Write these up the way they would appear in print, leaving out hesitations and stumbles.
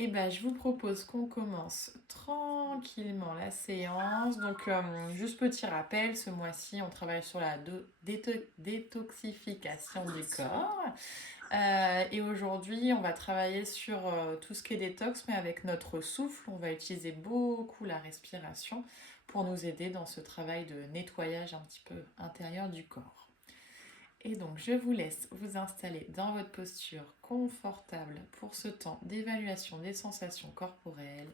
Et ben, je vous propose qu'on commence tranquillement la séance. Donc, juste petit rappel, ce mois-ci, on travaille sur la détoxification du corps. Et aujourd'hui, on va travailler sur tout ce qui est détox, mais avec notre souffle. On va utiliser beaucoup la respiration pour nous aider dans ce travail de nettoyage un petit peu intérieur du corps. Et donc, je vous laisse vous installer dans votre posture confortable pour ce temps d'évaluation des sensations corporelles.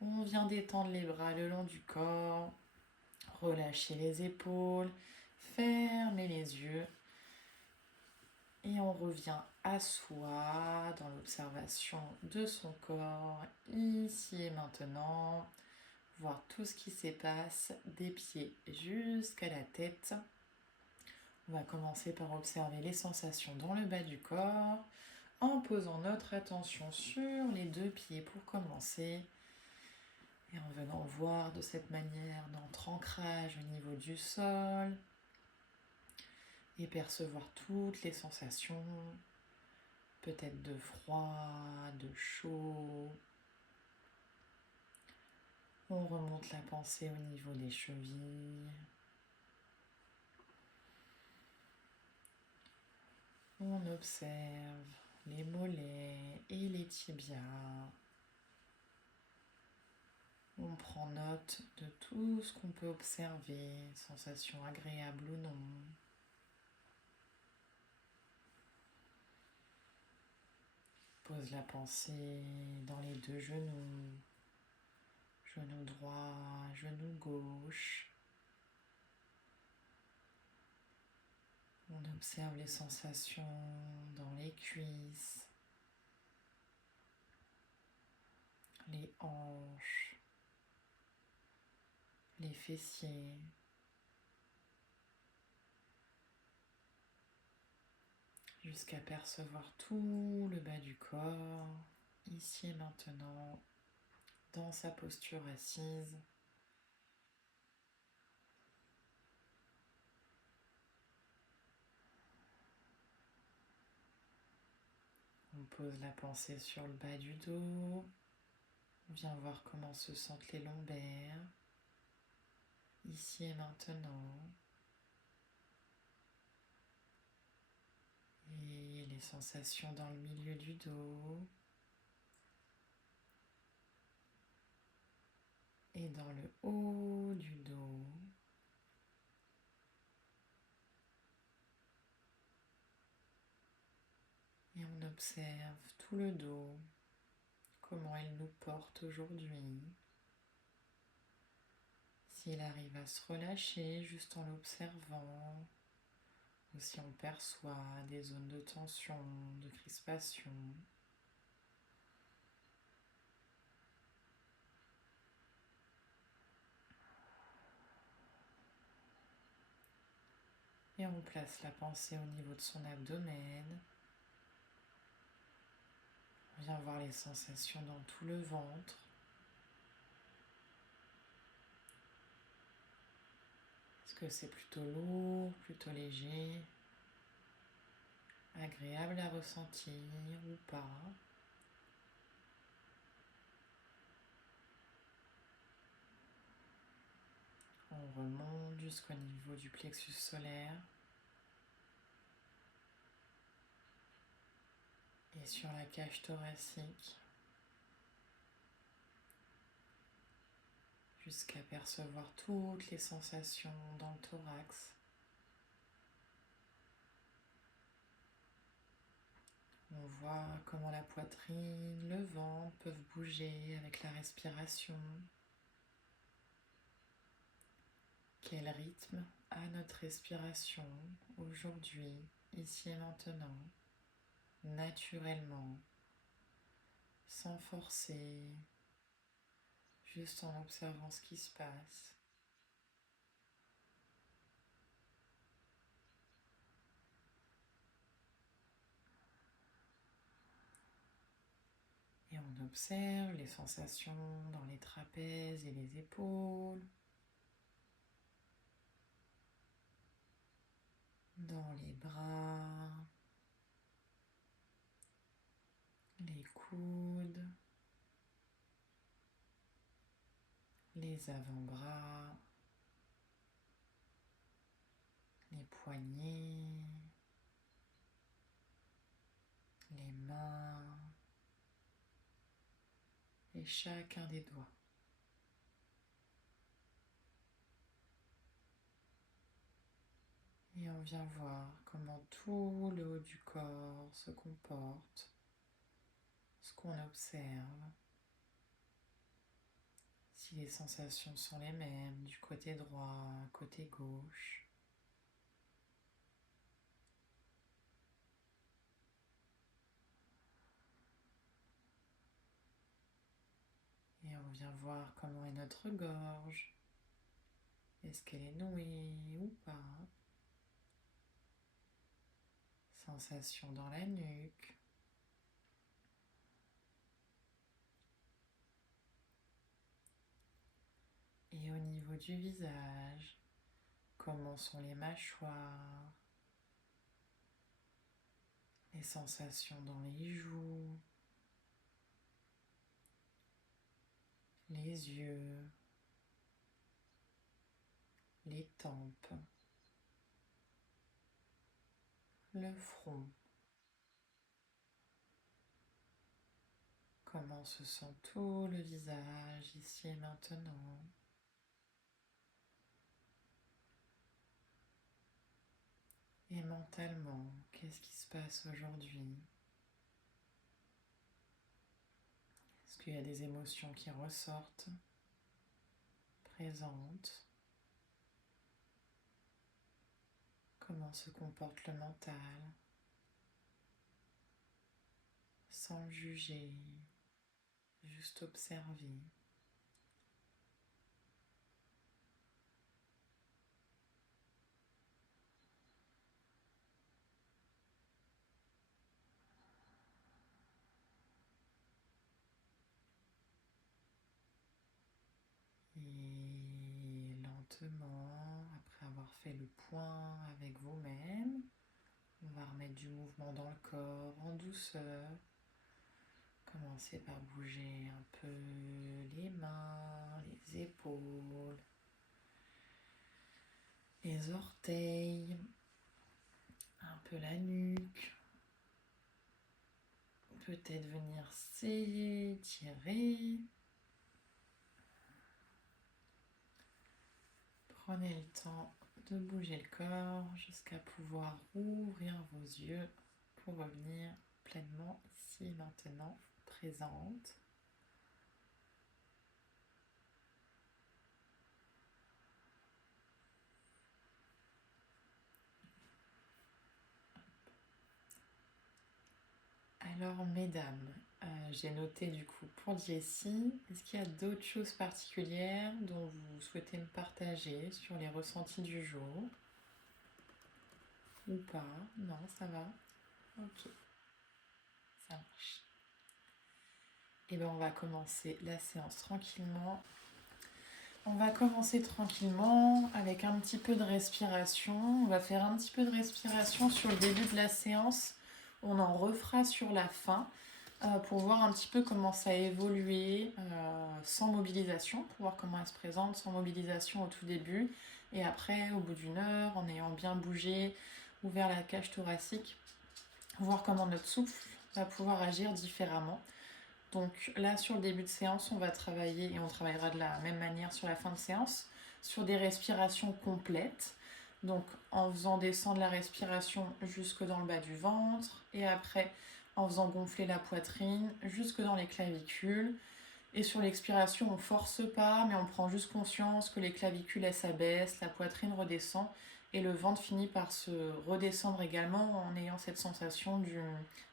On vient d'étendre les bras le long du corps, relâcher les épaules, fermer les yeux. Et on revient à soi dans l'observation de son corps, ici et maintenant. Voir tout ce qui se passe des pieds jusqu'à la tête. On va commencer par observer les sensations dans le bas du corps en posant notre attention sur les deux pieds pour commencer et en venant voir de cette manière notre ancrage au niveau du sol et percevoir toutes les sensations, peut-être de froid, de chaud. On remonte la pensée au niveau des chevilles. On observe les mollets et les tibias. On prend note de tout ce qu'on peut observer, sensations agréables ou non. Pose la pensée dans les deux genoux, genou droit, genou gauche. On observe les sensations dans les cuisses, les hanches, les fessiers. Jusqu'à percevoir tout le bas du corps, ici et maintenant, dans sa posture assise. On pose la pensée sur le bas du dos. On vient voir comment se sentent les lombaires, ici et maintenant. Et les sensations dans le milieu du dos. Et dans le haut du dos. Et on observe tout le dos, comment il nous porte aujourd'hui. S'il arrive à se relâcher juste en l'observant, ou si on perçoit des zones de tension, de crispation. Et on place la pensée au niveau de son abdomen. On vient voir les sensations dans tout le ventre. Est-ce que c'est plutôt lourd, plutôt léger, agréable à ressentir ou pas? On remonte jusqu'au niveau du plexus solaire. Et sur la cage thoracique, jusqu'à percevoir toutes les sensations dans le thorax. On voit comment la poitrine, le ventre peuvent bouger avec la respiration. Quel rythme a notre respiration aujourd'hui, ici et maintenant, naturellement, sans forcer, juste en observant ce qui se passe. Et on observe les sensations dans les trapèzes et les épaules, dans les bras, les coudes, les avant-bras, les poignets, les mains et chacun des doigts. Et on vient voir comment tout le haut du corps se comporte, ce qu'on observe, si les sensations sont les mêmes du côté droit, côté gauche. Et on vient voir comment est notre gorge. Est-ce qu'elle est nouée ou pas? Sensation dans la nuque. Et au niveau du visage, comment sont les mâchoires, les sensations dans les joues, les yeux, les tempes, le front. Comment se sent tout le visage ici et maintenant. Et mentalement, qu'est-ce qui se passe aujourd'hui? Est-ce qu'il y a des émotions qui ressortent, présentes? Comment se comporte le mental? Sans juger, juste observer. Et lentement, après avoir fait le point avec vous-même, on va remettre du mouvement dans le corps en douceur. Commencez par bouger un peu les mains, les épaules, les orteils, un peu la nuque. Peut-être venir s'étirer. Prenez le temps de bouger le corps jusqu'à pouvoir ouvrir vos yeux pour revenir pleinement ici et maintenant, présente. Alors mesdames, j'ai noté du coup pour Jessie, est-ce qu'il y a d'autres choses particulières dont vous souhaitez me partager sur les ressentis du jour? Ou pas? Non, ça va? Ok, ça marche. Et bien on va commencer la séance tranquillement. On va commencer tranquillement avec un petit peu de respiration. On va faire un petit peu de respiration sur le début de la séance. On en refera sur la fin pour voir un petit peu comment ça a évolué sans mobilisation, pour voir comment elle se présente sans mobilisation au tout début. Et après, au bout d'une heure, en ayant bien bougé, ouvert la cage thoracique, voir comment notre souffle va pouvoir agir différemment. Donc là, sur le début de séance, on va travailler, et on travaillera de la même manière sur la fin de séance, sur des respirations complètes. Donc en faisant descendre la respiration jusque dans le bas du ventre, et après en faisant gonfler la poitrine jusque dans les clavicules. Et sur l'expiration, on force pas, mais on prend juste conscience que les clavicules elles s'abaissent, la poitrine redescend, et le ventre finit par se redescendre également en ayant cette sensation du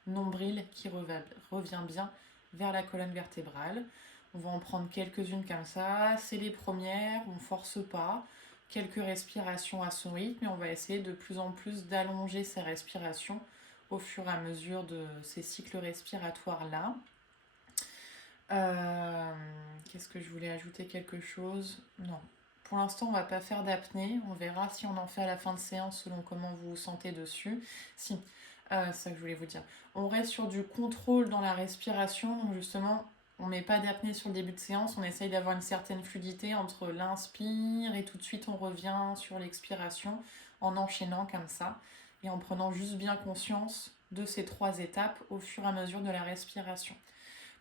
nombril qui revient bien vers la colonne vertébrale. On va en prendre quelques-unes comme ça. C'est les premières, on force pas. Quelques respirations à son rythme et on va essayer de plus en plus d'allonger ces respirations au fur et à mesure de ces cycles respiratoires-là. Qu'est-ce que je voulais ajouter quelque chose? Non. Pour l'instant, on va pas faire d'apnée. On verra si on en fait à la fin de séance selon comment vous vous sentez dessus. Si, c'est ça que je voulais vous dire. On reste sur du contrôle dans la respiration. Donc justement, On met pas d'apnée sur le début de séance, on essaye d'avoir une certaine fluidité entre l'inspire et tout de suite on revient sur l'expiration en enchaînant comme ça et en prenant juste bien conscience de ces 3 étapes au fur et à mesure de la respiration.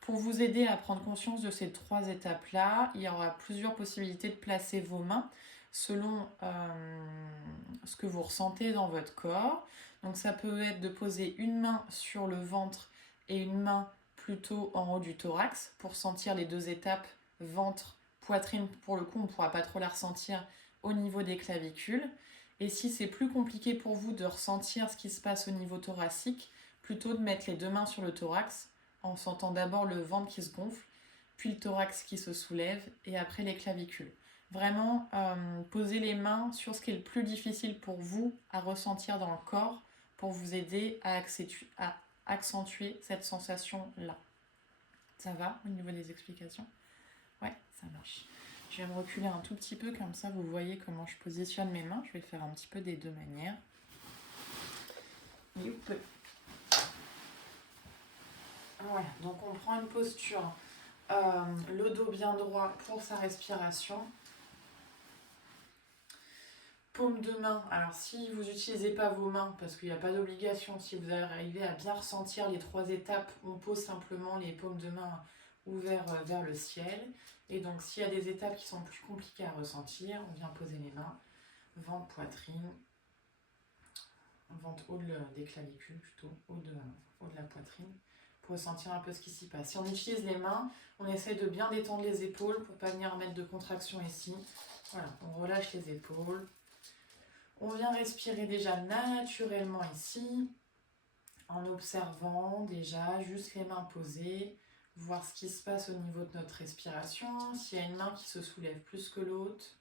Pour vous aider à prendre conscience de ces 3 étapes-là, il y aura plusieurs possibilités de placer vos mains selon ce que vous ressentez dans votre corps. Donc ça peut être de poser une main sur le ventre et une main plutôt en haut du thorax pour sentir les 2 étapes, ventre, poitrine. Pour le coup, on ne pourra pas trop la ressentir au niveau des clavicules. Et si c'est plus compliqué pour vous de ressentir ce qui se passe au niveau thoracique, plutôt de mettre les 2 mains sur le thorax en sentant d'abord le ventre qui se gonfle, puis le thorax qui se soulève et après les clavicules. Vraiment, posez les mains sur ce qui est le plus difficile pour vous à ressentir dans le corps pour vous aider à accentuer cette sensation-là. Ça va au niveau des explications? Ouais, ça marche. Je vais me reculer un tout petit peu, comme ça vous voyez comment je positionne mes mains. Je vais faire un petit peu des 2 manières. Youp. Voilà, donc on prend une posture, le dos bien droit pour sa respiration. Paume de main, alors si vous n'utilisez pas vos mains, parce qu'il n'y a pas d'obligation, si vous arrivez à bien ressentir les 3 étapes, on pose simplement les paumes de main ouvertes vers le ciel. Et donc s'il y a des étapes qui sont plus compliquées à ressentir, on vient poser les mains, ventre, poitrine, ventre haut des clavicules plutôt, haut de la poitrine, pour ressentir un peu ce qui s'y passe. Si on utilise les mains, on essaie de bien détendre les épaules pour ne pas venir mettre de contraction ici. Voilà, on relâche les épaules. On vient respirer déjà naturellement ici, en observant déjà juste les mains posées, voir ce qui se passe au niveau de notre respiration, s'il y a une main qui se soulève plus que l'autre.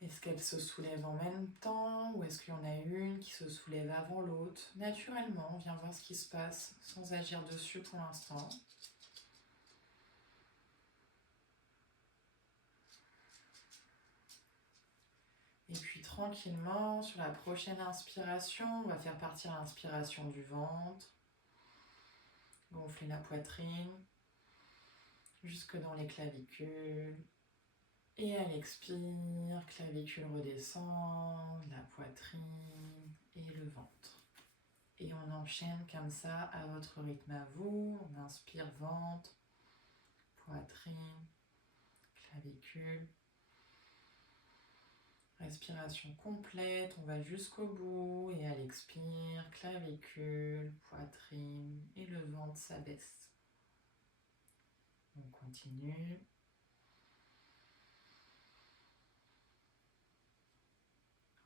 Est-ce qu'elle se soulève en même temps ou est-ce qu'il y en a une qui se soulève avant l'autre? Naturellement, on vient voir ce qui se passe sans agir dessus pour l'instant. Et puis tranquillement, sur la prochaine inspiration, on va faire partir l'inspiration du ventre, gonfler la poitrine, jusque dans les clavicules. Et à l'expire, clavicule redescend, la poitrine et le ventre. Et on enchaîne comme ça à votre rythme à vous. On inspire ventre, poitrine, clavicule. Respiration complète, on va jusqu'au bout. Et à l'expire, clavicule, poitrine et le ventre s'abaisse. On continue.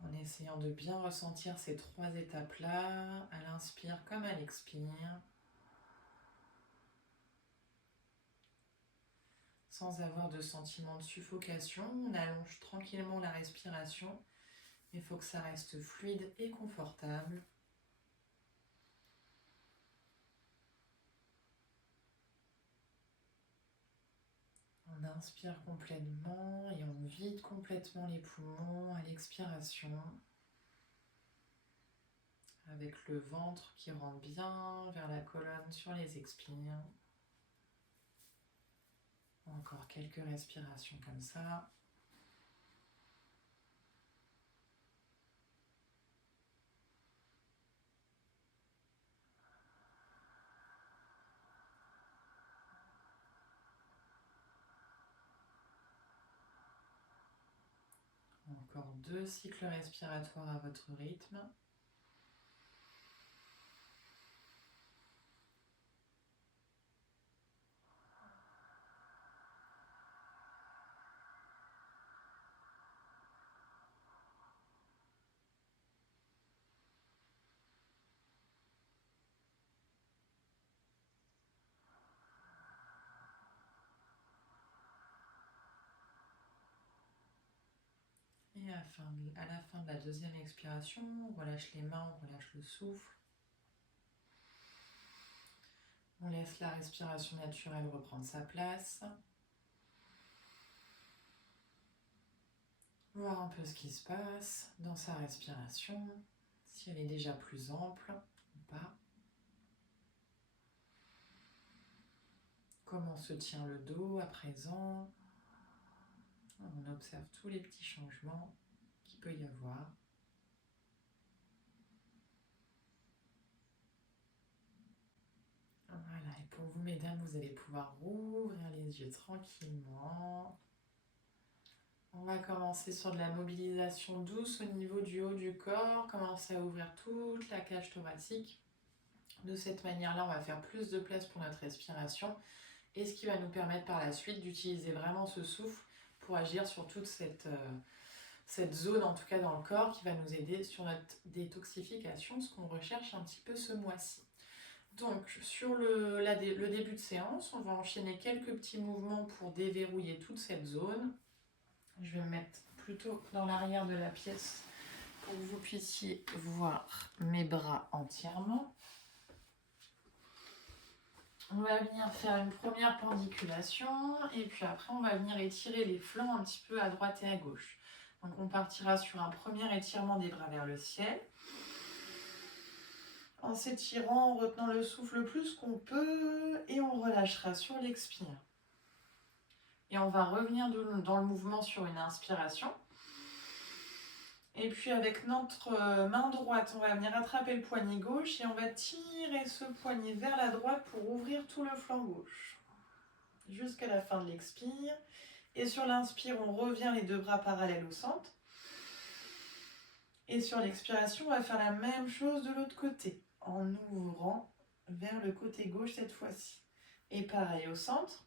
En essayant de bien ressentir ces 3 étapes-là, à l'inspire comme à l'expire, sans avoir de sentiment de suffocation. On allonge tranquillement la respiration, mais il faut que ça reste fluide et confortable. On inspire complètement et on vide complètement les poumons à l'expiration, avec le ventre qui rentre bien vers la colonne sur les expires. Encore quelques respirations comme ça. Encore 2 cycles respiratoires à votre rythme. Et à la fin de la deuxième expiration, on relâche les mains, on relâche le souffle. On laisse la respiration naturelle reprendre sa place. Voir un peu ce qui se passe dans sa respiration, si elle est déjà plus ample ou pas. Comment se tient le dos à présent? On observe tous les petits changements qu'il peut y avoir. Voilà, et pour vous, mesdames, vous allez pouvoir rouvrir les yeux tranquillement. On va commencer sur de la mobilisation douce au niveau du haut du corps, commencer à ouvrir toute la cage thoracique. De cette manière-là, on va faire plus de place pour notre respiration et ce qui va nous permettre par la suite d'utiliser vraiment ce souffle pour agir sur toute cette zone, en tout cas dans le corps, qui va nous aider sur notre détoxification, ce qu'on recherche un petit peu ce mois-ci. Donc, sur le début de séance, on va enchaîner quelques petits mouvements pour déverrouiller toute cette zone. Je vais me mettre plutôt dans l'arrière de la pièce pour que vous puissiez voir mes bras entièrement. On va venir faire une première pendiculation et puis après on va venir étirer les flancs un petit peu à droite et à gauche. Donc on partira sur un premier étirement des bras vers le ciel. En s'étirant, en retenant le souffle le plus qu'on peut et on relâchera sur l'expire. Et on va revenir dans le mouvement sur une inspiration. Et puis avec notre main droite, on va venir attraper le poignet gauche et on va tirer ce poignet vers la droite pour ouvrir tout le flanc gauche. Jusqu'à la fin de l'expire. Et sur l'inspire, on revient les deux bras parallèles au centre. Et sur l'expiration, on va faire la même chose de l'autre côté, en ouvrant vers le côté gauche cette fois-ci. Et pareil au centre.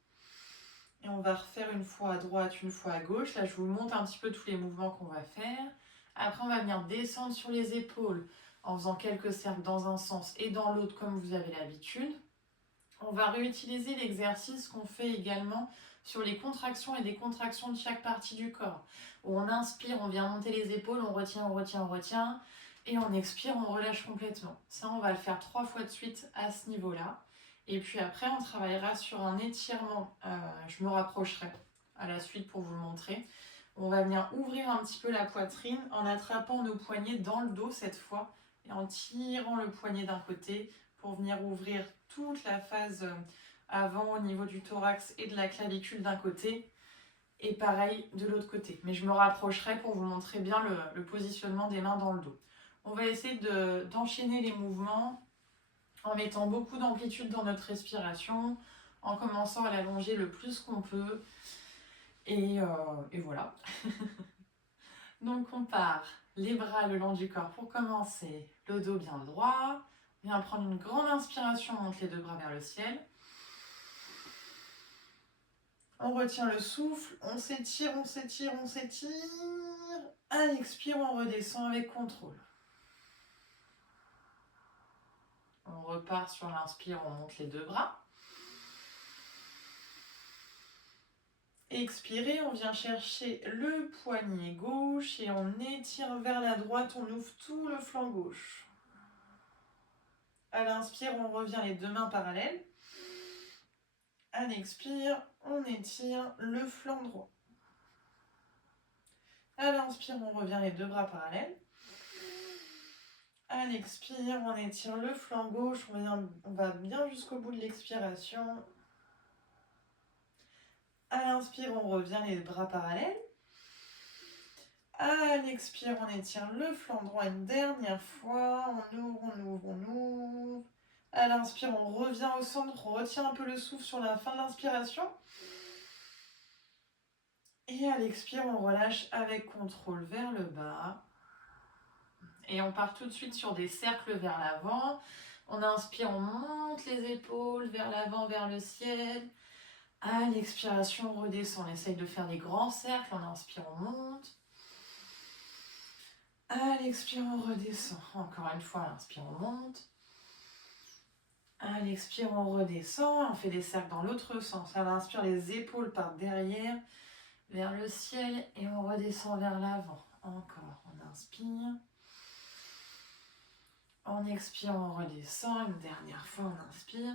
Et on va refaire une fois à droite, une fois à gauche. Là, je vous montre un petit peu tous les mouvements qu'on va faire. Après, on va venir descendre sur les épaules en faisant quelques cercles dans un sens et dans l'autre comme vous avez l'habitude. On va réutiliser l'exercice qu'on fait également sur les contractions et décontractions de chaque partie du corps. Où on inspire, on vient monter les épaules, on retient, on retient, on retient. Et on expire, on relâche complètement. Ça, on va le faire 3 fois de suite à ce niveau-là. Et puis après, on travaillera sur un étirement. Je me rapprocherai à la suite pour vous le montrer. On va venir ouvrir un petit peu la poitrine en attrapant nos poignets dans le dos cette fois et en tirant le poignet d'un côté pour venir ouvrir toute la phase avant au niveau du thorax et de la clavicule d'un côté et pareil de l'autre côté. Mais je me rapprocherai pour vous montrer bien le positionnement des mains dans le dos. On va essayer d'enchaîner les mouvements en mettant beaucoup d'amplitude dans notre respiration, en commençant à l'allonger le plus qu'on peut. Et voilà. Donc on part les bras le long du corps pour commencer, le dos bien droit. On vient prendre une grande inspiration, on monte les deux bras vers le ciel. On retient le souffle, on s'étire, on s'étire, on s'étire. À l'expire, on redescend avec contrôle. On repart sur l'inspire, on monte les deux bras. Expirez, on vient chercher le poignet gauche et on étire vers la droite, on ouvre tout le flanc gauche. À l'inspire, on revient les deux mains parallèles. À l'expire, on étire le flanc droit. À l'inspire, on revient les deux bras parallèles. À l'expire, on étire le flanc gauche, on va bien jusqu'au bout de l'expiration. À l'inspire, on revient les bras parallèles. À l'expire, on étire le flanc droit une dernière fois. On ouvre, on ouvre, on ouvre. À l'inspire, on revient au centre, on retient un peu le souffle sur la fin de l'inspiration. Et à l'expire, on relâche avec contrôle vers le bas. Et on part tout de suite sur des cercles vers l'avant. On inspire, on monte les épaules vers l'avant, vers le ciel. À l'expiration, on redescend. On essaye de faire des grands cercles. On inspire, on monte. À l'expire, on redescend. Encore une fois, à l'inspire, on monte. À l'expire, on redescend. On fait des cercles dans l'autre sens. À l'inspire, les épaules partent derrière, vers le ciel. Et on redescend vers l'avant. Encore, on inspire. On expire, on redescend. Une dernière fois, on inspire.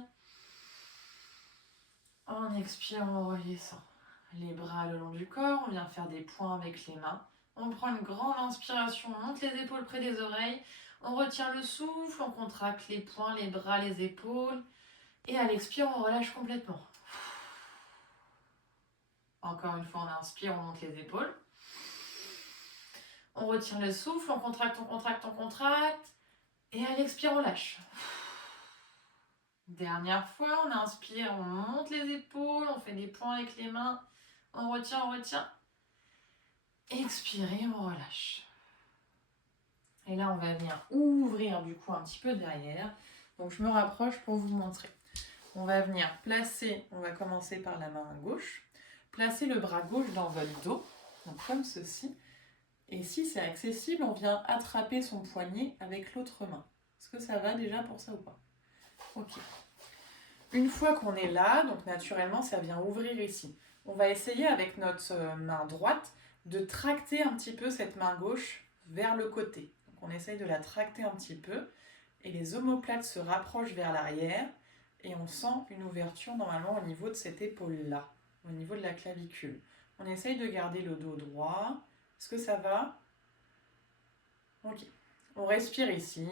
On expire, on redescend. Les bras le long du corps. On vient faire des points avec les mains. On prend une grande inspiration, on monte les épaules près des oreilles, on retient le souffle, on contracte les poings, les bras, les épaules. Et à l'expire, on relâche complètement. Encore une fois, on inspire, on monte les épaules. On retient le souffle, on contracte, on contracte, on contracte. Et à l'expire, on lâche. Dernière fois, on inspire, on monte les épaules, on fait des points avec les mains. On retient, on retient. Expirez, on relâche. Et là, on va venir ouvrir du coup un petit peu derrière. Donc, je me rapproche pour vous montrer. On va venir placer, on va commencer par la main gauche. Placer le bras gauche dans votre dos, donc comme ceci. Et si c'est accessible, on vient attraper son poignet avec l'autre main. Est-ce que ça va déjà pour ça ou pas? Ok. Une fois qu'on est là, donc naturellement, ça vient ouvrir ici. On va essayer avec notre main droite de tracter un petit peu cette main gauche vers le côté. Donc on essaye de la tracter un petit peu et les omoplates se rapprochent vers l'arrière et on sent une ouverture normalement au niveau de cette épaule-là, au niveau de la clavicule. On essaye de garder le dos droit. Est-ce que ça va? Ok. On respire ici.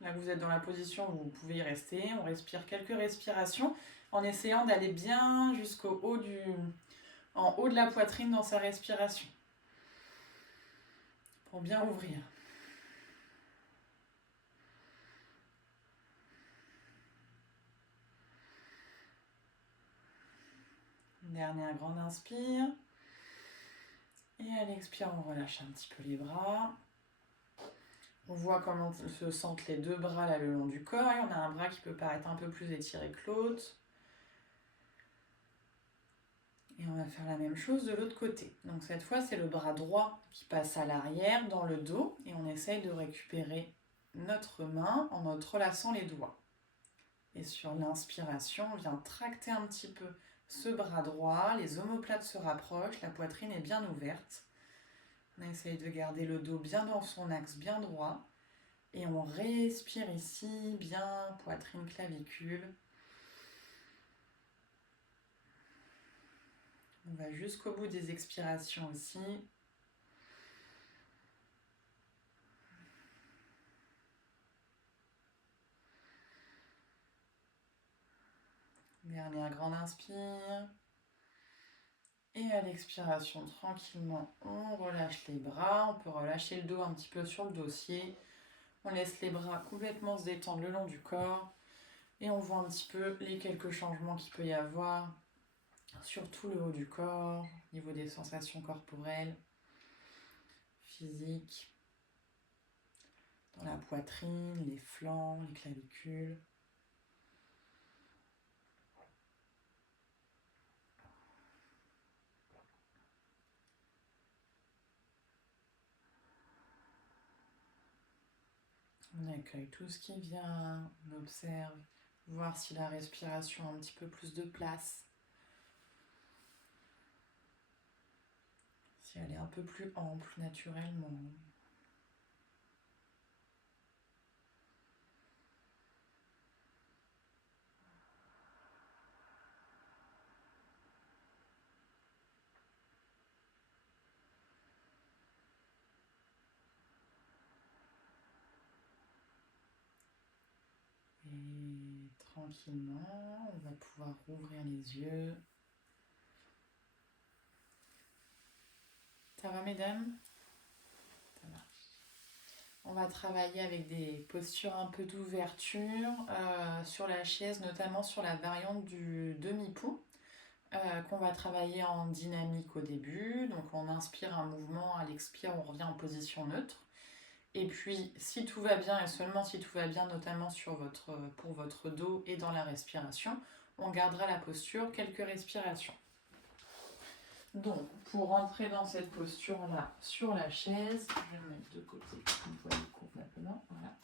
Là, vous êtes dans la position où vous pouvez y rester. On respire quelques respirations en essayant d'aller bien jusqu'au haut en haut de la poitrine dans sa respiration. Pour bien ouvrir. Dernière grande inspire. Et à l'expire, on relâche un petit peu les bras. On voit comment se sentent les deux bras là le long du corps. Et on a un bras qui peut paraître un peu plus étiré que l'autre. Et on va faire la même chose de l'autre côté. Donc cette fois, c'est le bras droit qui passe à l'arrière, dans le dos. Et on essaye de récupérer notre main en entrelaçant les doigts. Et sur l'inspiration, on vient tracter un petit peu ce bras droit. Les omoplates se rapprochent, la poitrine est bien ouverte. On essaye de garder le dos bien dans son axe, bien droit. Et on respire ici, bien poitrine, clavicule. On va jusqu'au bout des expirations aussi. Dernière grande inspire. Et à l'expiration, tranquillement, on relâche les bras. On peut relâcher le dos un petit peu sur le dossier. On laisse les bras complètement se détendre le long du corps. Et on voit un petit peu les quelques changements qu'il peut y avoir sur tout le haut du corps, au niveau des sensations corporelles, physiques, dans la poitrine, les flancs, les clavicules. On accueille tout ce qui vient, on observe, voir si la respiration a un petit peu plus de place. Si elle est un peu plus ample naturellement. Et tranquillement, on va pouvoir rouvrir les yeux. Ça va, mesdames? Ça marche. On va travailler avec des postures un peu d'ouverture sur la chaise, notamment sur la variante du demi-pont, qu'on va travailler en dynamique au début. Donc on inspire un mouvement, à l'expire on revient en position neutre. Et puis si tout va bien, et seulement si tout va bien, notamment pour votre dos et dans la respiration, on gardera la posture quelques respirations. Donc, pour rentrer dans cette posture-là sur la chaise, je vais me mettre de côté une poignée complètement. Voilà.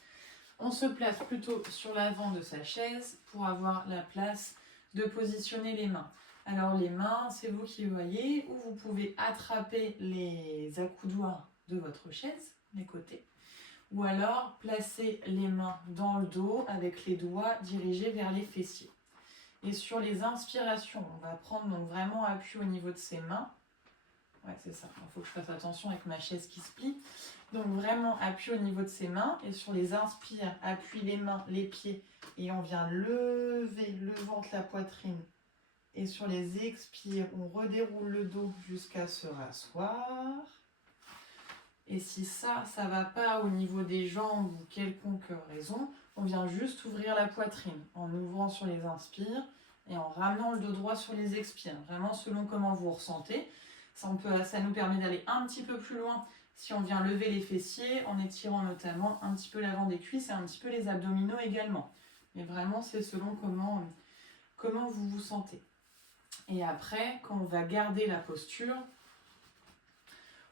On se place plutôt sur l'avant de sa chaise pour avoir la place de positionner les mains. Alors les mains, c'est vous qui voyez, ou vous pouvez attraper les accoudoirs de votre chaise, les côtés, ou alors placer les mains dans le dos avec les doigts dirigés vers les fessiers. Et sur les inspirations, on va prendre donc vraiment appui au niveau de ses mains. Ouais, c'est ça. Il faut que je fasse attention avec ma chaise qui se plie. Donc vraiment appui au niveau de ses mains. Et sur les inspires, appuie les mains, les pieds. Et on vient lever le ventre, la poitrine Et sur les expires, on redéroule le dos jusqu'à se rasseoir. Et si ça va pas au niveau des jambes ou quelconque raison, on vient juste ouvrir la poitrine en ouvrant sur les inspires et en ramenant le dos droit sur les expires. Vraiment selon comment vous ressentez. Ça nous permet d'aller un petit peu plus loin si on vient lever les fessiers en étirant notamment un petit peu l'avant des cuisses et un petit peu les abdominaux également. Mais vraiment, c'est selon comment vous vous sentez. Et après, quand on va garder la posture,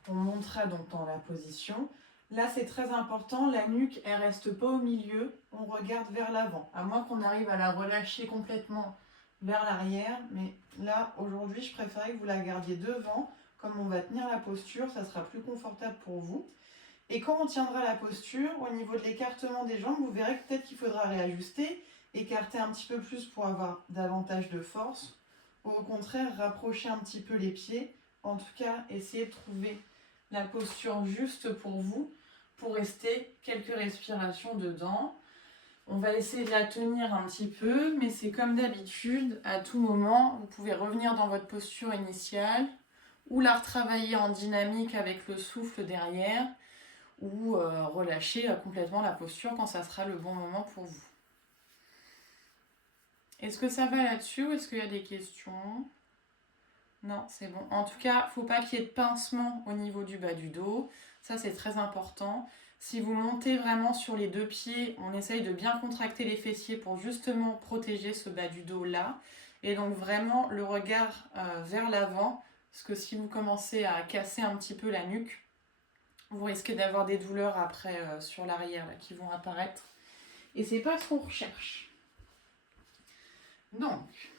on montera donc dans la position. Là, c'est très important, la nuque, elle reste pas au milieu, on regarde vers l'avant. À moins qu'on arrive à la relâcher complètement vers l'arrière. Mais là, aujourd'hui, je préférais que vous la gardiez devant. Comme on va tenir la posture, ça sera plus confortable pour vous. Et quand on tiendra la posture, au niveau de l'écartement des jambes, vous verrez que peut-être qu'il faudra réajuster, écarter un petit peu plus pour avoir davantage de force. Ou au contraire, rapprocher un petit peu les pieds. En tout cas, essayez de trouver la posture juste pour vous, pour rester quelques respirations dedans. On va essayer de la tenir un petit peu, mais c'est comme d'habitude, à tout moment, vous pouvez revenir dans votre posture initiale, ou la retravailler en dynamique avec le souffle derrière, ou relâcher complètement la posture quand ça sera le bon moment pour vous. Est-ce que ça va là-dessus ou est-ce qu'il y a des questions ? Non, c'est bon. En tout cas, il ne faut pas qu'il y ait de pincement au niveau du bas du dos. Ça, c'est très important. Si vous montez vraiment sur les deux pieds, on essaye de bien contracter les fessiers pour justement protéger ce bas du dos là. Et donc vraiment le regard vers l'avant, parce que si vous commencez à casser un petit peu la nuque, vous risquez d'avoir des douleurs après sur l'arrière là, qui vont apparaître. Et c'est pas ce qu'on recherche. Donc,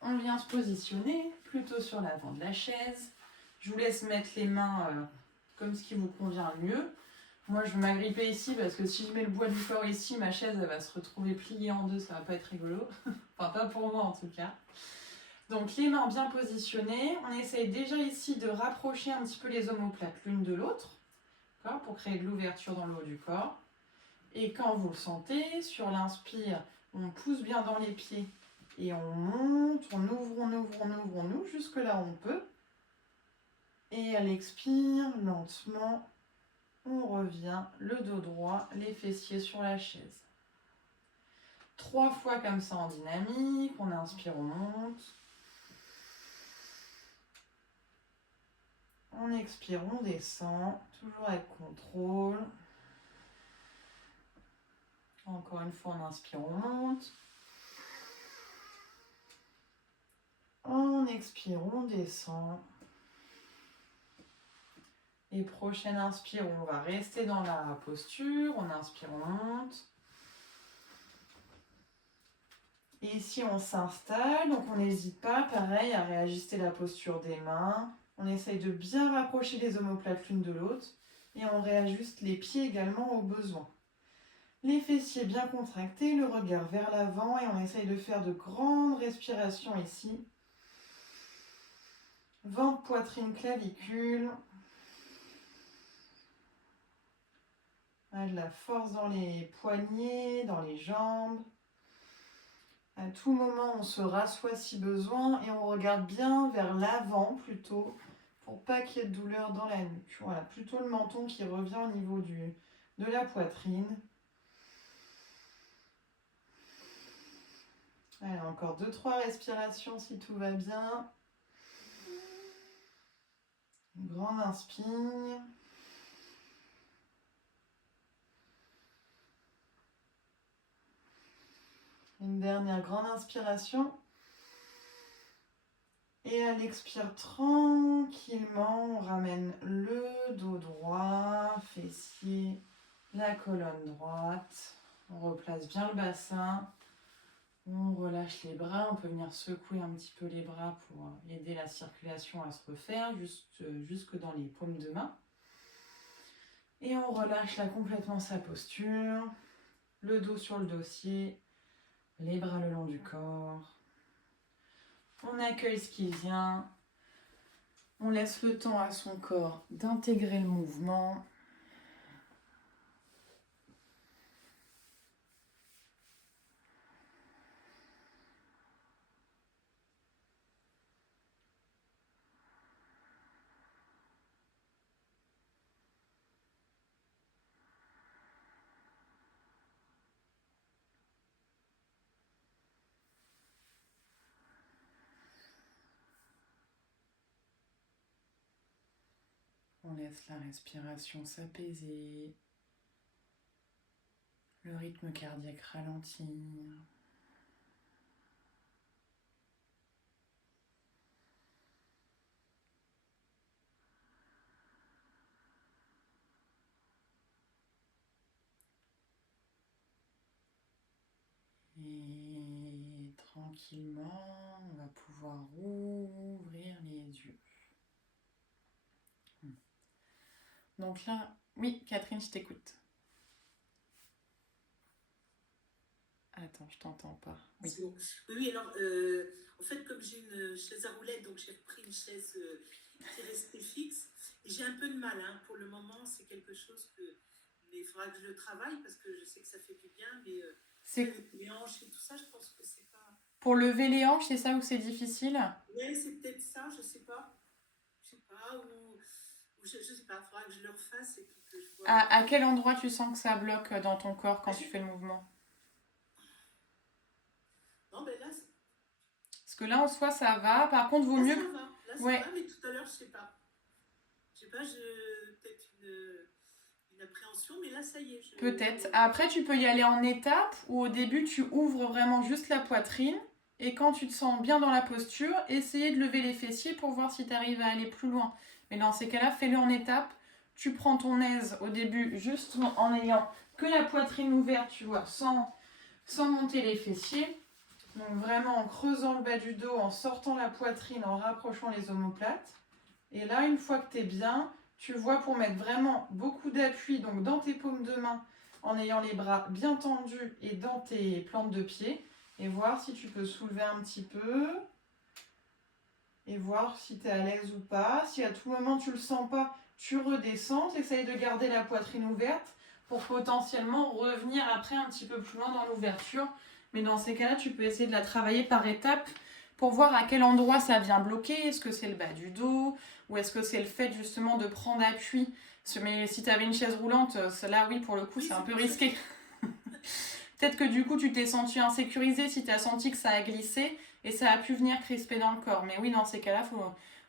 on vient se positionner plutôt sur l'avant de la chaise. Je vous laisse mettre les mains comme ce qui vous convient le mieux. Moi, je vais m'agripper ici parce que si je mets le bois du corps ici, ma chaise elle va se retrouver pliée en deux, ça va pas être rigolo. Enfin, pas pour moi en tout cas. Donc, les mains bien positionnées. On essaye déjà ici de rapprocher un petit peu les omoplates l'une de l'autre pour créer de l'ouverture dans le haut du corps. Et quand vous le sentez, sur l'inspire, on pousse bien dans les pieds et on monte, on ouvre, jusque là où on peut. Et à l'expire, lentement, on revient, le dos droit, les fessiers sur la chaise. 3 fois comme ça en dynamique, on inspire, on monte. On expire, on descend, toujours avec contrôle. Encore une fois, on inspire, on monte. On expire, on descend. Et prochaine inspire, on va rester dans la posture. On inspire, on monte. Et ici, on s'installe. Donc, on n'hésite pas, pareil, à réajuster la posture des mains. On essaye de bien rapprocher les omoplates l'une de l'autre. Et on réajuste les pieds également au besoin. Les fessiers bien contractés, le regard vers l'avant. Et on essaye de faire de grandes respirations ici. Ventre, poitrine, clavicule. De la force dans les poignets, dans les jambes. À tout moment, on se rassoit si besoin et on regarde bien vers l'avant plutôt pour pas qu'il y ait de douleur dans la nuque. Voilà, plutôt le menton qui revient au niveau de la poitrine. Allez, encore 2-3 respirations si tout va bien. Une grande inspire. Une dernière grande inspiration. Et à l'expire, tranquillement, on ramène le dos droit, fessier, la colonne droite. On replace bien le bassin. On relâche les bras. On peut venir secouer un petit peu les bras pour aider la circulation à se refaire, jusque dans les paumes de main. Et on relâche là complètement sa posture. Le dos sur le dossier. Les bras le long du corps. On accueille ce qui vient. On laisse le temps à son corps d'intégrer le mouvement. On laisse la respiration s'apaiser, le rythme cardiaque ralentir. Et tranquillement, on va pouvoir ouvrir les yeux. Donc là, oui, Catherine, je t'écoute. Attends, je t'entends pas. Oui. Bon. Oui, alors, en fait, comme j'ai une chaise à roulettes, donc j'ai repris une chaise qui est restée fixe. Et j'ai un peu de mal, hein. Pour le moment, c'est quelque chose que... Mais il faudra que je le travaille parce que je sais que ça fait du bien, mais avec les hanches et tout ça, je pense que c'est pas... Pour lever les hanches, c'est ça où c'est difficile? Ouais, c'est peut-être ça, je sais pas. Je sais pas, ou je sais pas, il faudra que je le refasse et puis que je vois... À quel endroit tu sens que ça bloque dans ton corps quand tu fais le mouvement? Non, ben là, Parce que là, en soi, ça va. Par contre, vaut là mieux... ça va. Là, ça Ouais, va, mais tout à l'heure, je sais pas. Je sais pas, peut-être une appréhension, mais là, ça y est. peut-être. Après, tu peux y aller en étapes où au début, tu ouvres vraiment juste la poitrine. Et quand tu te sens bien dans la posture, essayer de lever les fessiers pour voir si tu arrives à aller plus loin. Mais dans ces cas-là, fais-le en étapes. Tu prends ton aise au début juste en ayant que la poitrine ouverte, tu vois, sans monter les fessiers. Donc vraiment en creusant le bas du dos, en sortant la poitrine, en rapprochant les omoplates. Et là, une fois que tu es bien, tu vois pour mettre vraiment beaucoup d'appui donc dans tes paumes de main, en ayant les bras bien tendus et dans tes plantes de pied. Et voir si tu peux soulever un petit peu. Et voir si tu es à l'aise ou pas. Si à tout moment tu le sens pas, tu redescends. Essaye de garder la poitrine ouverte pour potentiellement revenir après un petit peu plus loin dans l'ouverture. Mais dans ces cas-là, tu peux essayer de la travailler par étapes pour voir à quel endroit ça vient bloquer. Est-ce que c'est le bas du dos ou est-ce que c'est le fait justement de prendre appui? Mais si tu avais une chaise roulante, là oui, pour le coup, c'est un peu risqué. Peut-être que du coup, tu t'es senti insécurisé si tu as senti que ça a glissé et ça a pu venir crisper dans le corps. Mais oui, dans ces cas-là,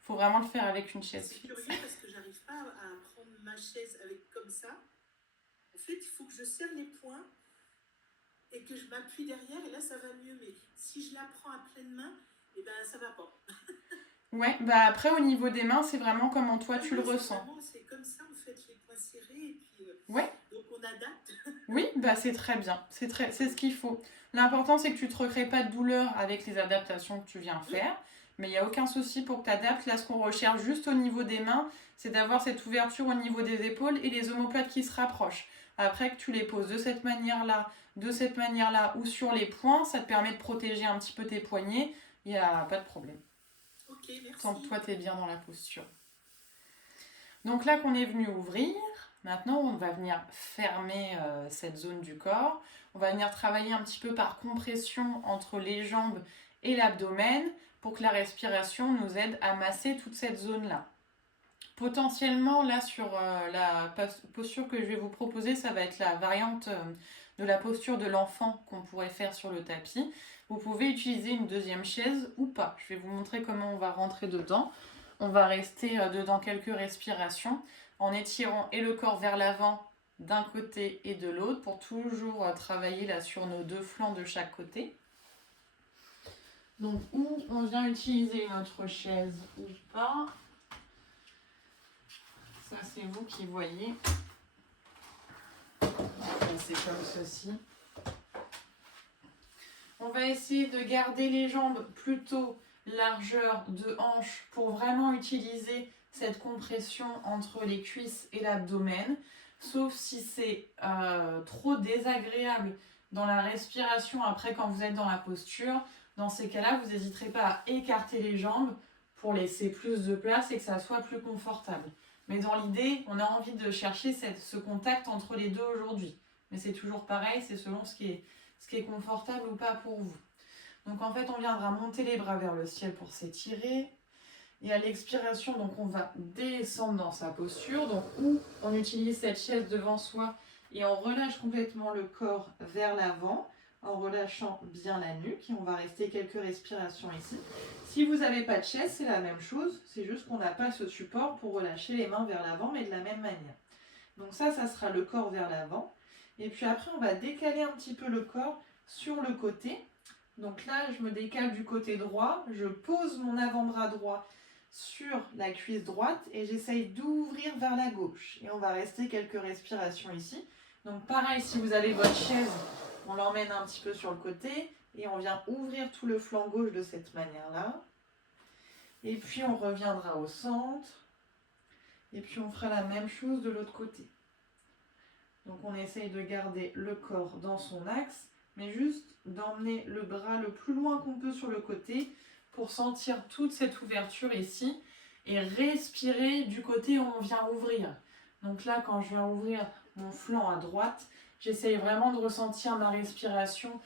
faut vraiment le faire avec une chaise fixe. C'est curieux parce que j'arrive pas à prendre ma chaise avec comme ça. En fait, il faut que je serre les poings et que je m'appuie derrière et là, ça va mieux. Mais si je la prends à pleine main, eh ben, ça va pas. Ouais, bah après, au niveau des mains, c'est vraiment comment toi tu le ressens. C'est comme ça, en fait, les poings serrés et puis... Ouais. Donc, on adapte. Oui, bah c'est très bien. C'est ce qu'il faut. L'important, c'est que tu ne te recrées pas de douleur avec les adaptations que tu viens faire. Mais il n'y a aucun souci pour que tu adaptes. Là, ce qu'on recherche juste au niveau des mains, c'est d'avoir cette ouverture au niveau des épaules et les omoplates qui se rapprochent. Après que tu les poses de cette manière-là ou sur les poings, ça te permet de protéger un petit peu tes poignets. Il n'y a pas de problème. Ok, merci. Tant que toi, tu es bien dans la posture. Donc là qu'on est venu ouvrir, maintenant on va venir fermer cette zone du corps. On va venir travailler un petit peu par compression entre les jambes et l'abdomen pour que la respiration nous aide à masser toute cette zone-là. Potentiellement, là sur la posture que je vais vous proposer, ça va être la variante de la posture de l'enfant qu'on pourrait faire sur le tapis. Vous pouvez utiliser une deuxième chaise ou pas. Je vais vous montrer comment on va rentrer dedans. On va rester dedans quelques respirations en étirant et le corps vers l'avant d'un côté et de l'autre pour toujours travailler là sur nos deux flancs de chaque côté. Donc, où on vient utiliser notre chaise ou pas. Ça, c'est vous qui voyez. C'est comme ceci. On va essayer de garder les jambes plutôt largeur de hanche pour vraiment utiliser cette compression entre les cuisses et l'abdomen. Sauf si c'est trop désagréable dans la respiration après quand vous êtes dans la posture. Dans ces cas-là, vous n'hésiterez pas à écarter les jambes pour laisser plus de place et que ça soit plus confortable. Mais dans l'idée, on a envie de chercher ce contact entre les deux aujourd'hui. Mais c'est toujours pareil, c'est selon ce qui est confortable ou pas pour vous. Donc en fait, on viendra monter les bras vers le ciel pour s'étirer. Et à l'expiration, donc on va descendre dans sa posture. Donc où on utilise cette chaise devant soi et on relâche complètement le corps vers l'avant. en relâchant bien la nuque. Et on va rester quelques respirations ici. Si vous n'avez pas de chaise, c'est la même chose. C'est juste qu'on n'a pas ce support pour relâcher les mains vers l'avant, mais de la même manière. Donc ça sera le corps vers l'avant. Et puis après, on va décaler un petit peu le corps sur le côté. Donc là, je me décale du côté droit. Je pose mon avant-bras droit sur la cuisse droite et j'essaye d'ouvrir vers la gauche. Et on va rester quelques respirations ici. Donc pareil, si vous avez votre chaise, on l'emmène un petit peu sur le côté et on vient ouvrir tout le flanc gauche de cette manière-là. Et puis on reviendra au centre. Et puis on fera la même chose de l'autre côté. Donc on essaye de garder le corps dans son axe, mais juste d'emmener le bras le plus loin qu'on peut sur le côté pour sentir toute cette ouverture ici et respirer du côté où on vient ouvrir. Donc là, quand je viens ouvrir mon flanc à droite, j'essaye vraiment de ressentir ma respiration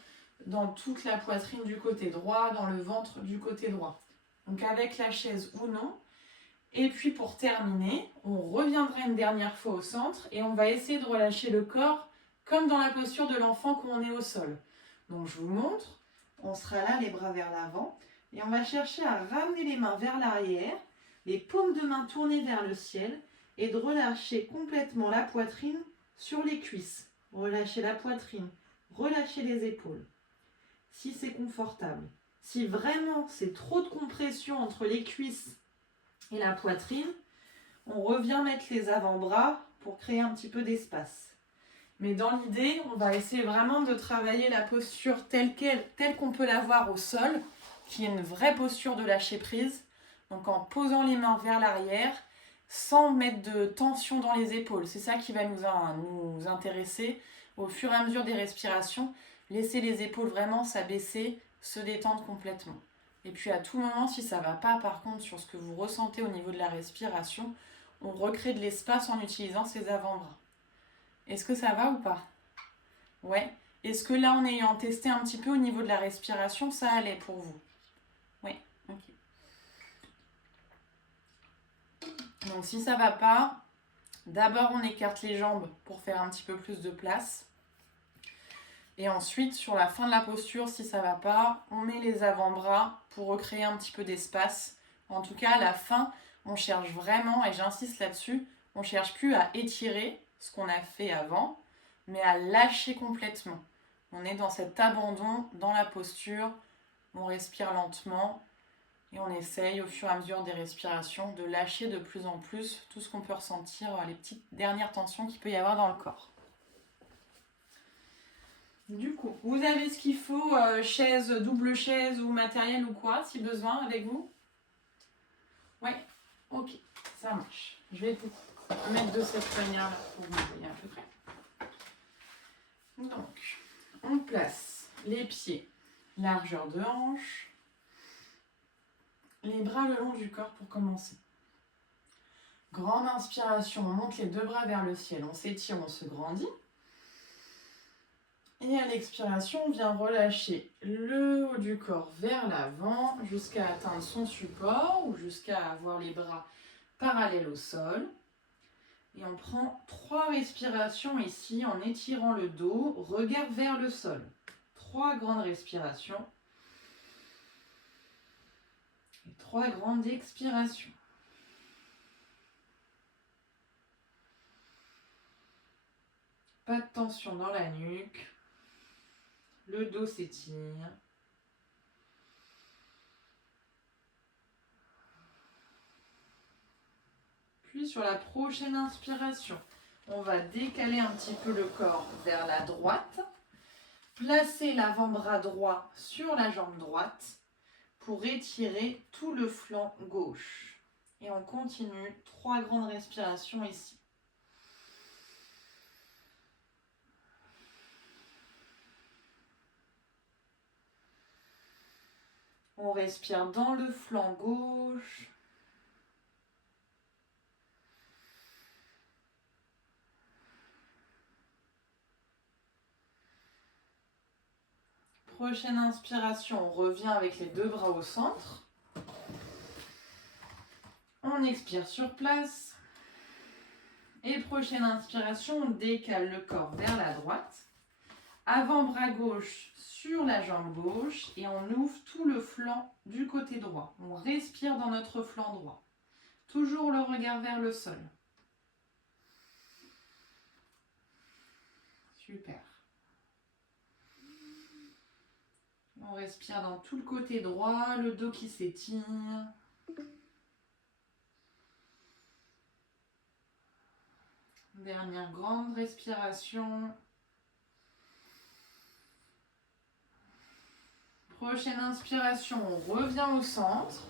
dans toute la poitrine du côté droit, dans le ventre du côté droit. Donc avec la chaise ou non. Et puis pour terminer, on reviendra une dernière fois au centre et on va essayer de relâcher le corps comme dans la posture de l'enfant quand on est au sol. Donc je vous montre, on sera là les bras vers l'avant et on va chercher à ramener les mains vers l'arrière, les paumes de main tournées vers le ciel et de relâcher complètement la poitrine sur les cuisses. Relâcher la poitrine, relâcher les épaules. Si c'est confortable. Si vraiment c'est trop de compression entre les cuisses et la poitrine, on revient mettre les avant-bras pour créer un petit peu d'espace. Mais dans l'idée, on va essayer vraiment de travailler la posture telle qu'on peut la voir au sol, qui est une vraie posture de lâcher prise. Donc en posant les mains vers l'arrière, sans mettre de tension dans les épaules. C'est ça qui va nous intéresser au fur et à mesure des respirations. Laisser les épaules vraiment s'abaisser, se détendre complètement. Et puis à tout moment, si ça ne va pas par contre sur ce que vous ressentez au niveau de la respiration, on recrée de l'espace en utilisant ses avant-bras. Est-ce que ça va ou pas? Ouais. Est-ce que là, en ayant testé un petit peu au niveau de la respiration, ça allait pour vous? Oui, ok. Donc si ça ne va pas, d'abord on écarte les jambes pour faire un petit peu plus de place. Et ensuite, sur la fin de la posture, si ça ne va pas, on met les avant-bras pour recréer un petit peu d'espace. En tout cas, à la fin, on cherche vraiment, et j'insiste là-dessus, on ne cherche plus à étirer ce qu'on a fait avant, mais à lâcher complètement. On est dans cet abandon, dans la posture, on respire lentement, et on essaye au fur et à mesure des respirations de lâcher de plus en plus tout ce qu'on peut ressentir, les petites dernières tensions qu'il peut y avoir dans le corps. Du coup, vous avez ce qu'il faut, chaise, double chaise ou matériel ou quoi, si besoin, avec vous? Oui, ok, ça marche. Je vais vous mettre de cette manière-là pour vous voyez à peu près. Donc, on place les pieds, largeur de hanche, les bras le long du corps pour commencer. Grande inspiration, on monte les deux bras vers le ciel, on s'étire, on se grandit. Et à l'expiration, on vient relâcher le haut du corps vers l'avant jusqu'à atteindre son support ou jusqu'à avoir les bras parallèles au sol. Et on prend 3 respirations ici en étirant le dos, regard vers le sol. 3 grandes respirations. Et 3 grandes expirations. Pas de tension dans la nuque. Le dos s'étire. Puis sur la prochaine inspiration, on va décaler un petit peu le corps vers la droite. Placer l'avant-bras droit sur la jambe droite pour étirer tout le flanc gauche. Et on continue 3 grandes respirations ici. On respire dans le flanc gauche. Prochaine inspiration, on revient avec les 2 bras au centre. On expire sur place. Et prochaine inspiration, on décale le corps vers la droite. Avant-bras gauche sur la jambe gauche et on ouvre tout le flanc du côté droit. On respire dans notre flanc droit. Toujours le regard vers le sol. Super. On respire dans tout le côté droit, le dos qui s'étire. Dernière grande respiration. Prochaine inspiration, on revient au centre.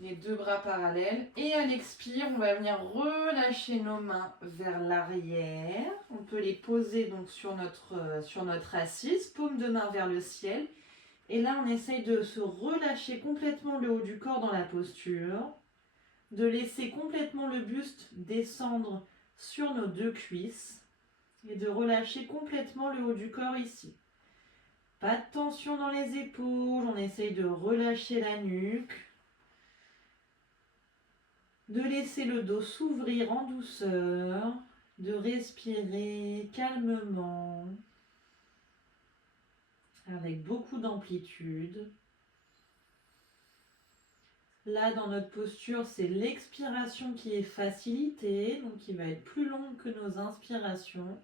Les deux bras parallèles. Et à l'expire, on va venir relâcher nos mains vers l'arrière. On peut les poser donc sur notre assise, paume de main vers le ciel. Et là, on essaye de se relâcher complètement le haut du corps dans la posture. De laisser complètement le buste descendre sur nos deux cuisses. Et de relâcher complètement le haut du corps ici. Pas de tension dans les épaules. On essaye de relâcher la nuque. De laisser le dos s'ouvrir en douceur, de respirer calmement, avec beaucoup d'amplitude. Là, dans notre posture, c'est l'expiration qui est facilitée, donc qui va être plus longue que nos inspirations.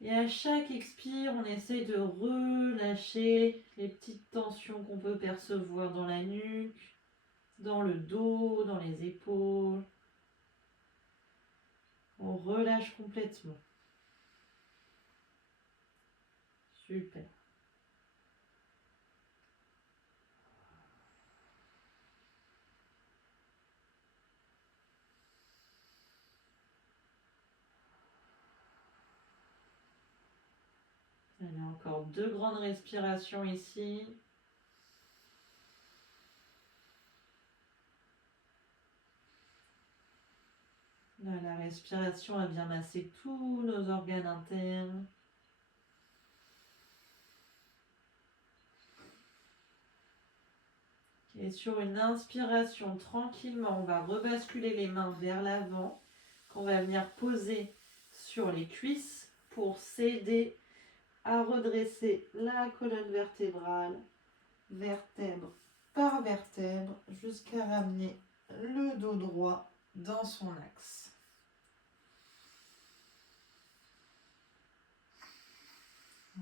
Et à chaque expire, on essaye de relâcher les petites tensions qu'on peut percevoir dans la nuque, dans le dos, dans les épaules. On relâche complètement. Super. Allez, encore 2 grandes respirations ici. Là, la respiration, elle vient masser tous nos organes internes. Et sur une inspiration, tranquillement, on va rebasculer les mains vers l'avant, qu'on va venir poser sur les cuisses pour s'aider à redresser la colonne vertébrale, vertèbre par vertèbre, jusqu'à ramener le dos droit dans son axe.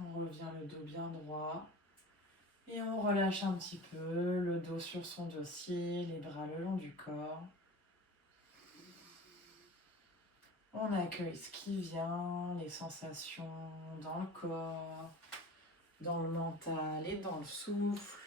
On revient le dos bien droit. Et on relâche un petit peu le dos sur son dossier, les bras le long du corps. On accueille ce qui vient, les sensations dans le corps, dans le mental et dans le souffle.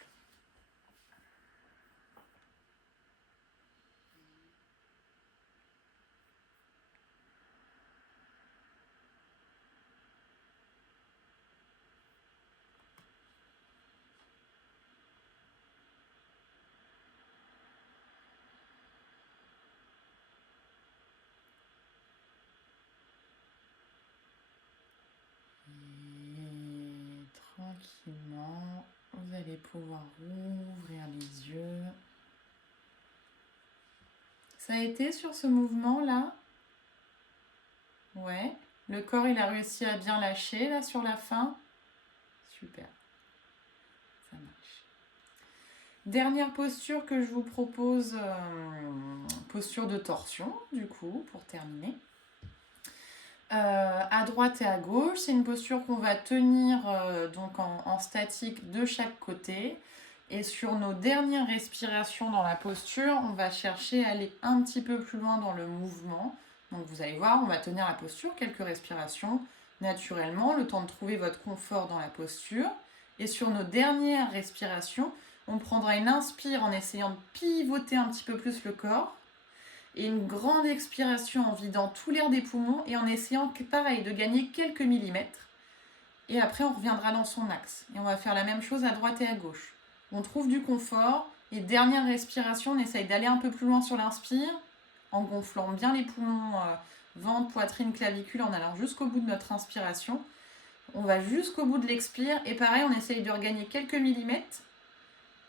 Tranquillement, vous allez pouvoir ouvrir les yeux. Ça a été sur ce mouvement-là? Ouais. Le corps, il a réussi à bien lâcher, là, sur la fin? Super. Ça marche. Dernière posture que je vous propose, posture de torsion, du coup, pour terminer. À droite et à gauche, c'est une posture qu'on va tenir donc en statique de chaque côté. Et sur nos dernières respirations dans la posture, on va chercher à aller un petit peu plus loin dans le mouvement. Donc vous allez voir, on va tenir la posture, quelques respirations naturellement, le temps de trouver votre confort dans la posture. Et sur nos dernières respirations, on prendra une inspire en essayant de pivoter un petit peu plus le corps. Et une grande expiration en vidant tout l'air des poumons et en essayant, pareil, de gagner quelques millimètres. Et après, on reviendra dans son axe. Et on va faire la même chose à droite et à gauche. On trouve du confort. Et dernière respiration, on essaye d'aller un peu plus loin sur l'inspire, en gonflant bien les poumons, ventre, poitrine, clavicule, en allant jusqu'au bout de notre inspiration. On va jusqu'au bout de l'expire. Et pareil, on essaye de regagner quelques millimètres.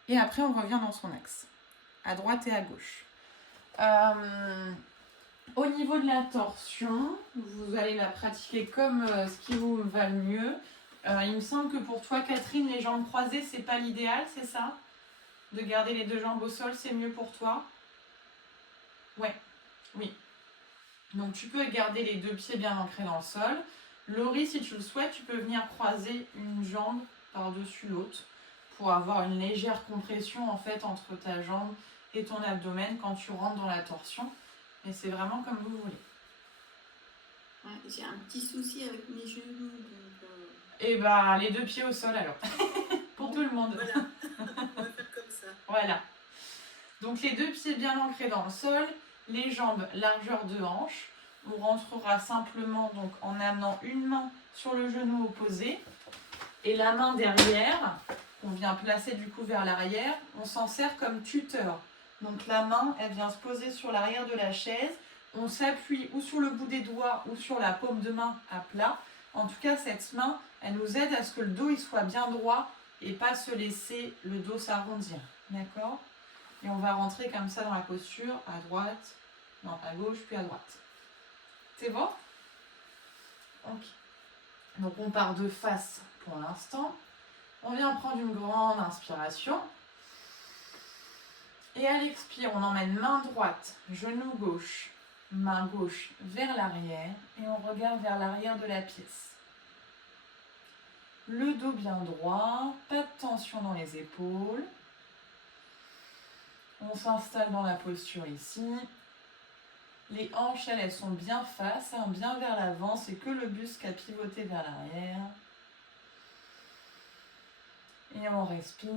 Et après, on revient dans son axe. À droite et à gauche. Au niveau de la torsion, vous allez la pratiquer comme ce qui vous va le mieux. Il me semble que pour toi, Catherine, les jambes croisées, c'est pas l'idéal, c'est ça? De garder les deux jambes au sol, c'est mieux pour toi? Ouais, oui. Donc tu peux garder les deux pieds bien ancrés dans le sol. Laurie, si tu le souhaites, tu peux venir croiser une jambe par-dessus l'autre pour avoir une légère compression en fait entre ta jambe et ton abdomen quand tu rentres dans la torsion. Mais c'est vraiment comme vous voulez. Ouais, j'ai un petit souci avec mes genoux. Donc, Et bah les deux pieds au sol alors. Pour tout le monde. Voilà, on va faire comme ça. Voilà. Donc les deux pieds bien ancrés dans le sol, les jambes largeur de hanche. On rentrera simplement donc en amenant une main sur le genou opposé et la main derrière, qu'on vient placer du coup vers l'arrière, on s'en sert comme tuteur. Donc la main, elle vient se poser sur l'arrière de la chaise, on s'appuie ou sur le bout des doigts ou sur la paume de main à plat. En tout cas, cette main, elle nous aide à ce que le dos il soit bien droit et pas se laisser le dos s'arrondir. D'accord? Et on va rentrer comme ça dans la posture, à droite, non, à gauche, puis à droite. C'est bon? Ok. Donc on part de face pour l'instant. On vient prendre une grande inspiration. Et à l'expire, on emmène main droite, genou gauche, main gauche vers l'arrière. Et on regarde vers l'arrière de la pièce. Le dos bien droit, pas de tension dans les épaules. On s'installe dans la posture ici. Les hanches, elles sont bien face, bien vers l'avant. C'est que le buste qui a pivoté vers l'arrière. Et on respire,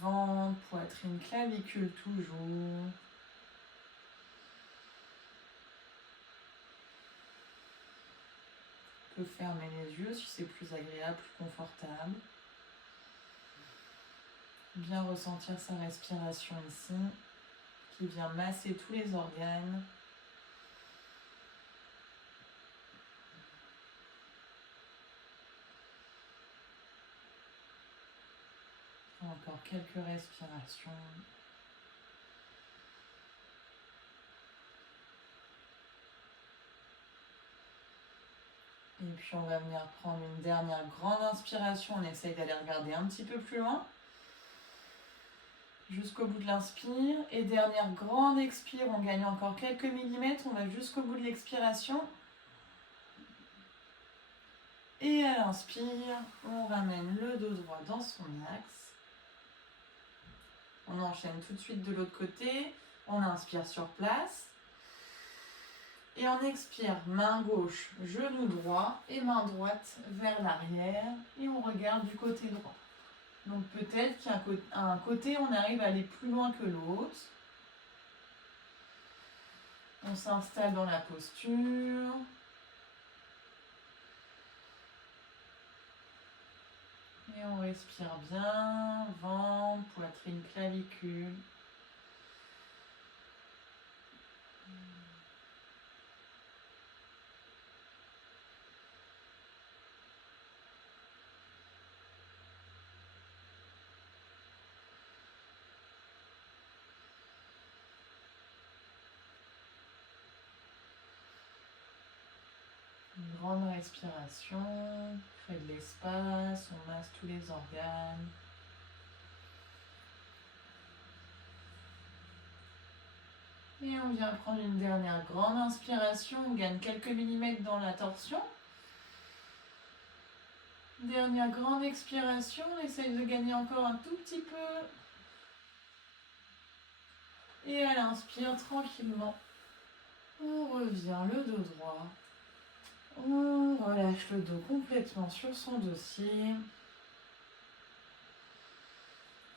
ventre, poitrine, clavicule toujours. On peut fermer les yeux si c'est plus agréable, plus confortable. Bien ressentir sa respiration ici, qui vient masser tous les organes. Encore quelques respirations. Et puis on va venir prendre une dernière grande inspiration. On essaye d'aller regarder un petit peu plus loin. Jusqu'au bout de l'inspire. Et dernière grande expire. On gagne encore quelques millimètres. On va jusqu'au bout de l'expiration. Et à l'inspire, on ramène le dos droit dans son axe. On enchaîne tout de suite de l'autre côté. On inspire sur place. Et on expire, main gauche, genou droit et main droite vers l'arrière. Et on regarde du côté droit. Donc peut-être qu'à un côté, on arrive à aller plus loin que l'autre. On s'installe dans la posture. Et on respire bien, ventre, poitrine, clavicule. Une grande respiration, crée de l'espace, on masse tous les organes. Et on vient prendre une dernière grande inspiration, on gagne quelques millimètres dans la torsion. Dernière grande expiration, on essaye de gagner encore un tout petit peu. Et à l'inspire, tranquillement, on revient le dos droit. On relâche le dos complètement sur son dossier.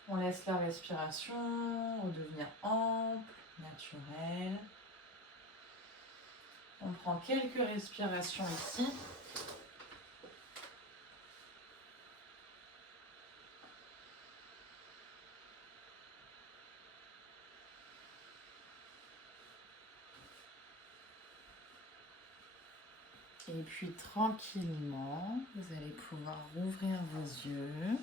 On laisse la respiration redevenir ample, naturelle. On prend quelques respirations ici. Et puis tranquillement, vous allez pouvoir rouvrir vos yeux.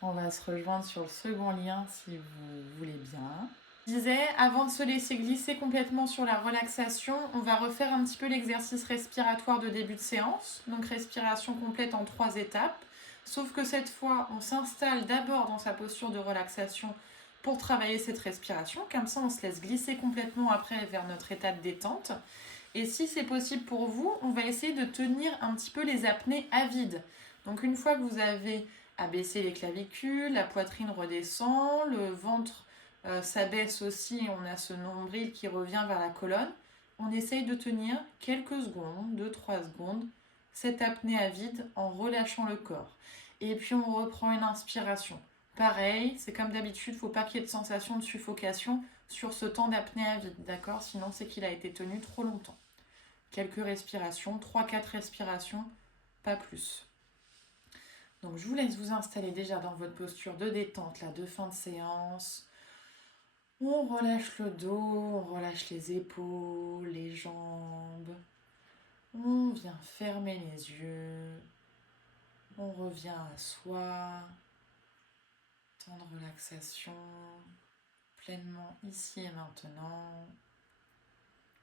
On va se rejoindre sur le second lien si vous voulez bien. Je disais, avant de se laisser glisser complètement sur la relaxation, on va refaire un petit peu l'exercice respiratoire de début de séance. Donc respiration complète en 3 étapes. Sauf que cette fois, on s'installe d'abord dans sa posture de relaxation pour travailler cette respiration. Comme ça, on se laisse glisser complètement après vers notre état de détente. Et si c'est possible pour vous, on va essayer de tenir un petit peu les apnées à vide. Donc une fois que vous avez abaissé les clavicules, la poitrine redescend, le ventre s'abaisse aussi, on a ce nombril qui revient vers la colonne. On essaye de tenir quelques secondes, 2-3 secondes, cette apnée à vide en relâchant le corps. Et puis on reprend une inspiration. Pareil, c'est comme d'habitude, il ne faut pas qu'il y ait de sensation de suffocation sur ce temps d'apnée à vide, d'accord? Sinon c'est qu'il a été tenu trop longtemps. Quelques respirations, 3-4 respirations, pas plus. Donc je vous laisse vous installer déjà dans votre posture de détente, là, de fin de séance. On relâche le dos, on relâche les épaules, les jambes. On vient fermer les yeux. On revient à soi. Temps de relaxation, pleinement ici et maintenant.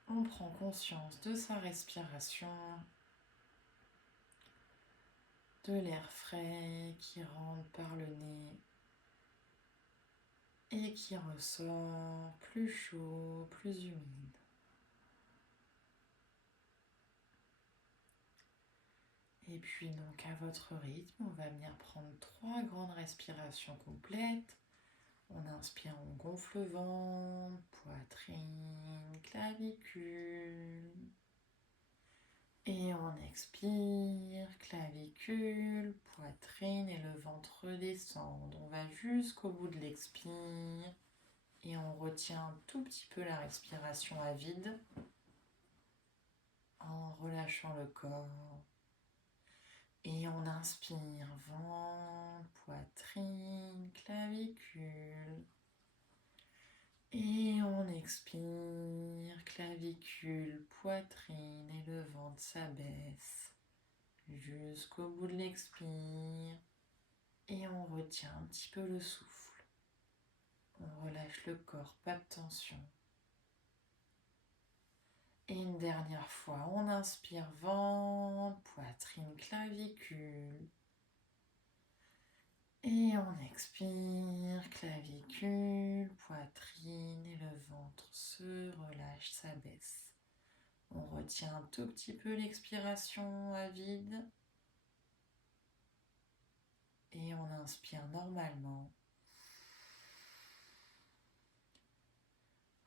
On prend conscience de sa respiration, de l'air frais qui rentre par le nez et qui ressort plus chaud, plus humide. Et puis donc à votre rythme, on va venir prendre 3 grandes respirations complètes. On inspire, on gonfle le ventre, poitrine, clavicule. Et on expire, clavicule, poitrine et le ventre redescendent. On va jusqu'au bout de l'expire et on retient un tout petit peu la respiration à vide en relâchant le corps. Et on inspire, ventre, poitrine, clavicule. Et on expire, clavicule, poitrine et le ventre s'abaisse jusqu'au bout de l'expire. Et on retient un petit peu le souffle. On relâche le corps, pas de tension. Et une dernière fois, on inspire, ventre, poitrine, clavicule. Et on expire, clavicule, poitrine et le ventre se relâche, s'abaisse. On retient un tout petit peu l'expiration à vide. Et on inspire normalement.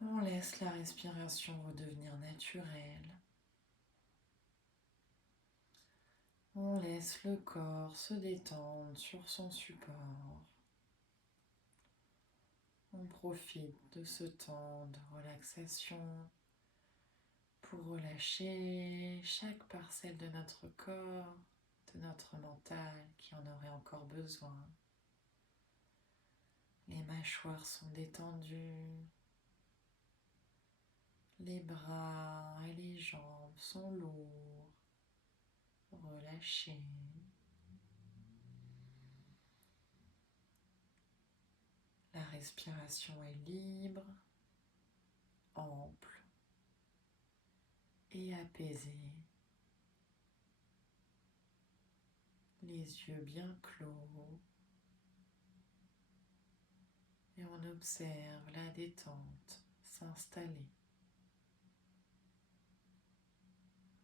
On laisse la respiration redevenir naturelle. On laisse le corps se détendre sur son support. On profite de ce temps de relaxation pour relâcher chaque parcelle de notre corps, de notre mental qui en aurait encore besoin. Les mâchoires sont détendues. Les bras et les jambes sont lourds, relâchés. La respiration est libre, ample et apaisée. Les yeux bien clos. Et on observe la détente s'installer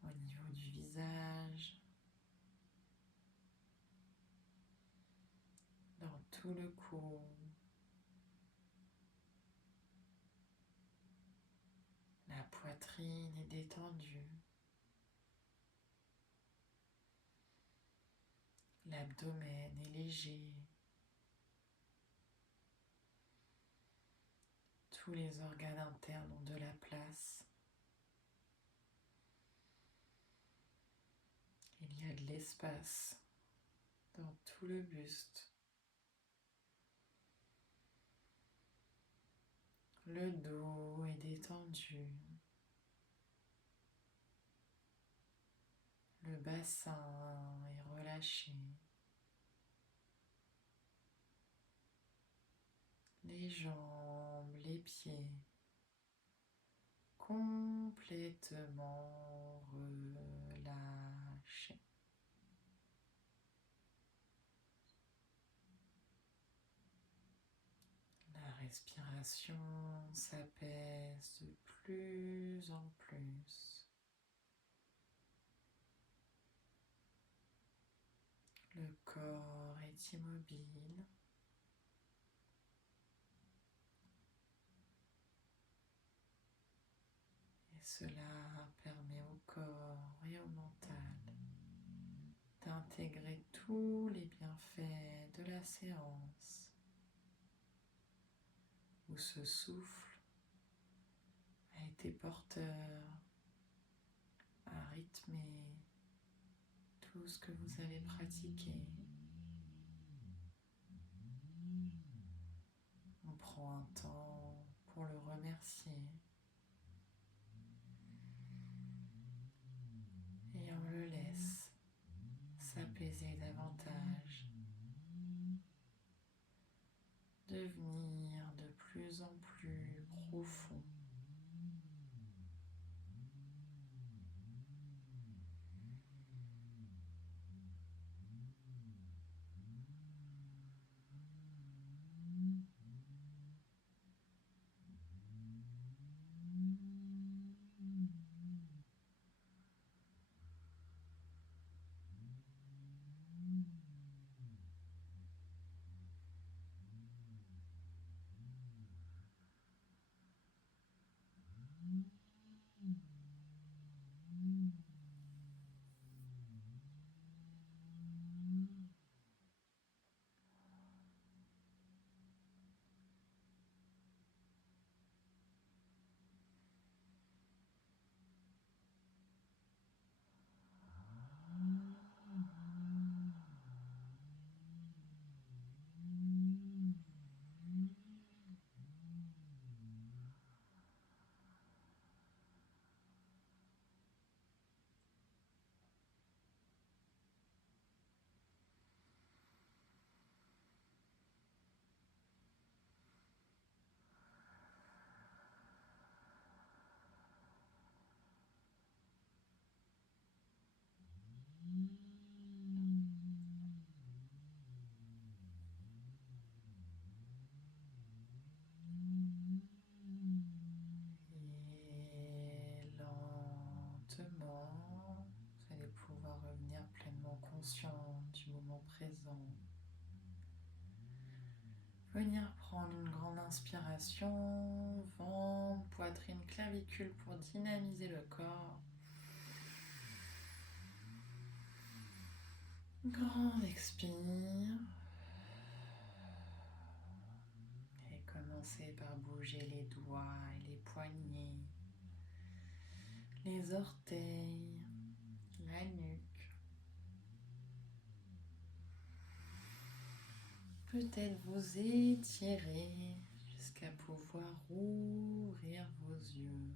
au niveau du visage, dans tout le cou. La poitrine est détendue. L'abdomen est léger. Tous les organes internes ont de la place. Il y a de l'espace dans tout le buste. Le dos est détendu. Le bassin est relâché. Les jambes, les pieds complètement relâchés. La respiration s'apaise de plus en plus. Le corps est immobile. Et cela permet au corps et au mental d'intégrer tous les bienfaits de la séance, où ce souffle a été porteur, a rythmé tout ce que vous avez pratiqué. On prend un temps pour le remercier et on le laisse s'apaiser davantage, devenir de plus en plus profond. Et lentement, vous allez pouvoir revenir pleinement conscient du moment présent. Venir prendre une grande inspiration, ventre, poitrine, clavicule pour dynamiser le corps. Grande expire. Et commencez par bouger les doigts et les poignets, les orteils, la nuque. Peut-être vous étirer jusqu'à pouvoir ouvrir vos yeux.